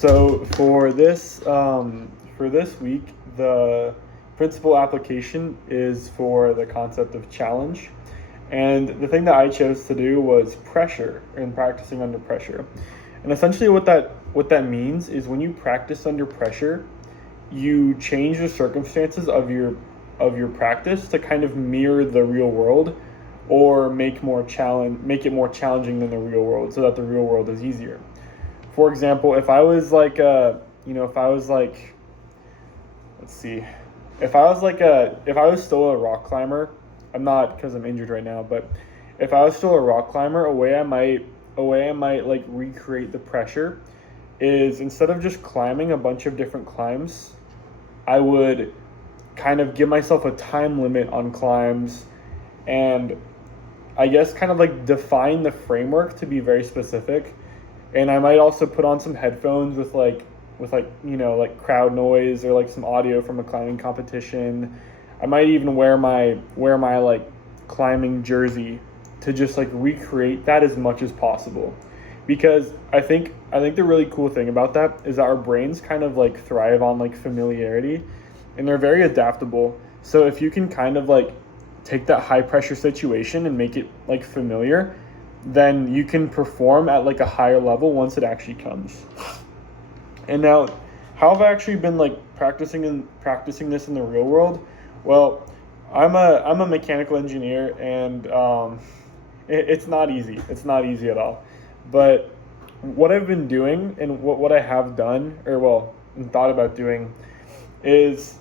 So for this week, the principal application is for the concept of challenge. And the thing that I chose to do was pressure and practicing under pressure. And essentially what that means is when you practice under pressure, you change the circumstances of your practice to kind of mirror the real world or make it more challenging than the real world so that the real world is easier. For example, if I was like if I was still a rock climber, I'm not because I'm injured right now, but if I was still a rock climber, a way I might like recreate the pressure is instead of just climbing a bunch of different climbs, I would kind of give myself a time limit on climbs and I guess kind of like define the framework to be very specific. And I might also put on some headphones with crowd noise or like some audio from a climbing competition. I might even wear my like climbing jersey to just like recreate that as much as possible. Because I think the really cool thing about that is that our brains kind of like thrive on like familiarity and they're very adaptable. So if you can kind of like take that high pressure situation and make it like familiar, then you can perform at like a higher level once it actually comes. And now, how have I actually been like practicing this in the real world? Well, I'm a mechanical engineer, and it's not easy. It's not easy at all. But what I've been doing and what I have done, thought about doing, is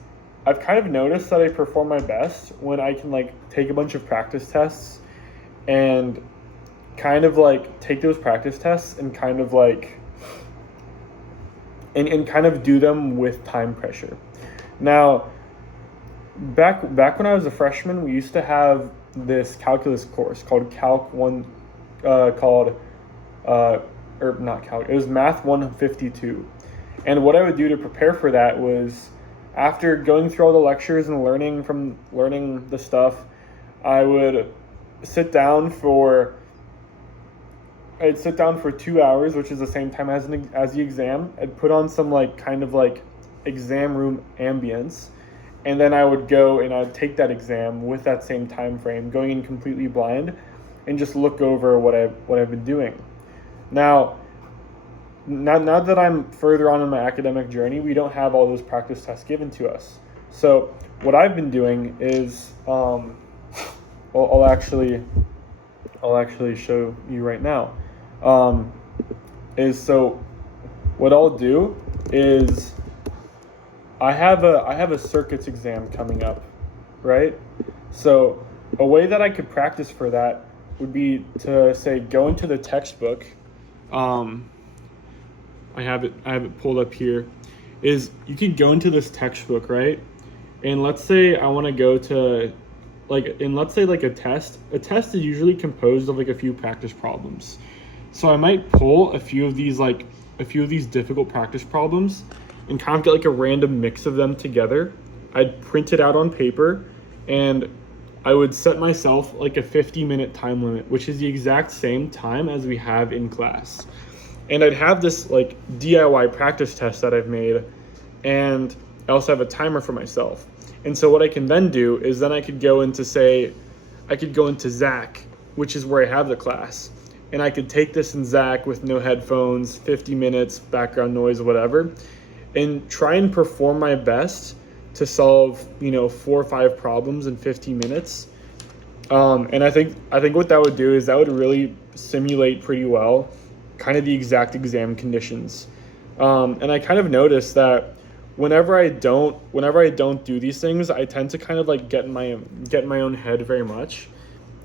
I've kind of noticed that I perform my best when I can like take a bunch of practice tests and kind of like take those practice tests and kind of like and kind of do them with time pressure. Now, back when I was a freshman, we used to have this calculus course called Calc 1, it was Math 152. And what I would do to prepare for that was, after going through all the lectures and learning the stuff, I would sit down for 2 hours, which is the same time as the exam. I'd put on some like kind of like exam room ambience, and then I would go and I'd take that exam with that same time frame, going in completely blind, and just look over what I've been doing. Now that I'm further on in my academic journey, we don't have all those practice tests given to us. So what I've been doing is, I'll actually show you right now. What I'll do is I have a circuits exam coming up, right? So a way that I could practice for that would be to say go into the textbook. I have it pulled up here. Is you could go into this textbook, right? And let's say I want to go to a test. A test is usually composed of like a few practice problems. So I might pull a few of these difficult practice problems and kind of get like a random mix of them together. I'd print it out on paper and I would set myself like a 50-minute time limit, which is the exact same time as we have in class. And I'd have this like DIY practice test that I've made, and I also have a timer for myself. And so what I can then do is then I could go into Zach, which is where I have the class. And I could take this in Zach with no headphones, 50 minutes, background noise, whatever, and try and perform my best to solve, 4 or 5 problems in 15 minutes. And I think what that would do is that would really simulate pretty well kind of the exact exam conditions. And I kind of noticed that whenever I don't do these things, I tend to kind of like get in my own head very much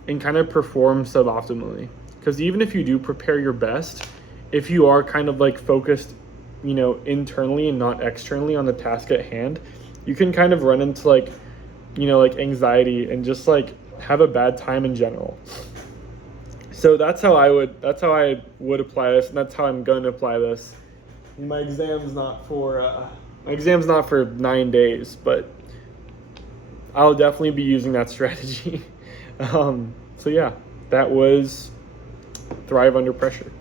and kind of perform suboptimally. Because even if you do prepare your best, if you are kind of like focused, internally and not externally on the task at hand, you can kind of run into like anxiety and just like have a bad time in general. So that's how I would apply this, and that's how I'm going to apply this. My exam's not for 9 days, but I'll definitely be using that strategy. So yeah, that was Thrive Under Pressure.